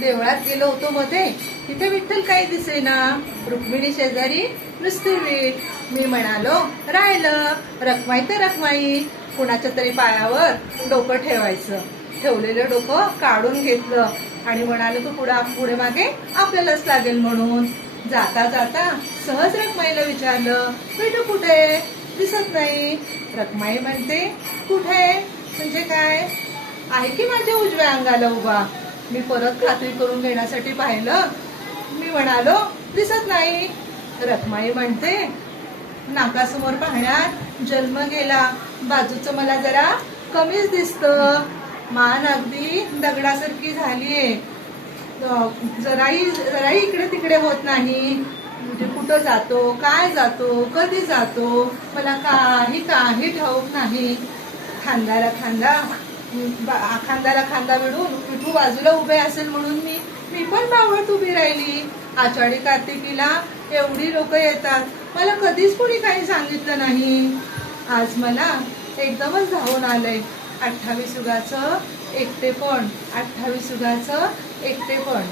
देवळात गेलो होतो मध्ये. तिथे विठ्ठल काही दिसेना रुक्मिणी शेजारी नुसती मी म्हणालो राहिलं. रखमाई तर रखमाई. कुणाच्या तरी पायावर डोकं ठेवायचं. ठेवलेलं डोकं काढून घेतलं. आणि म्हणालो तू पुढे पुढे मागे आपल्यालाच लागेल म्हणून. जाता जाता सहज रखमाईला विचारलं बेटू कुठे? दिसत नाही. रखमाई म्हणते कुठे? म्हणजे काय? आहे की माझ्या उजव्या अंगाला उभा? मी परत खात्री करून घेण्यासाठी पाहिलं. मी म्हणालो दिसत नाही. रखमाई म्हणते नाकासमोर पाहण्यात जन्म गेला. बाजूचं मला जरा कमीच दिसतं. मान अगदी दगडासारखी झालीये. जराही जराही इकडे तिकडे होत नाही. म्हणजे कुठं जातो? काय जातो? कधी जातो? मला काही काही ठाऊक नाही. खांद्याला खांदा. बा- खांद्याला खांदा मिळून विठू बाजूला उभे असेल म्हणून मी मी पण बावळत उभी राहिली. आषाढी कार्तिकीला एवढी लोक येतात. मला कधीच कोणी काही सांगितलं नाही. आज मला एकदमच धावून आलंय. अठ्ठावीस युगाचं एकटेपण अठ्ठावीस युगाचं एकटेपण.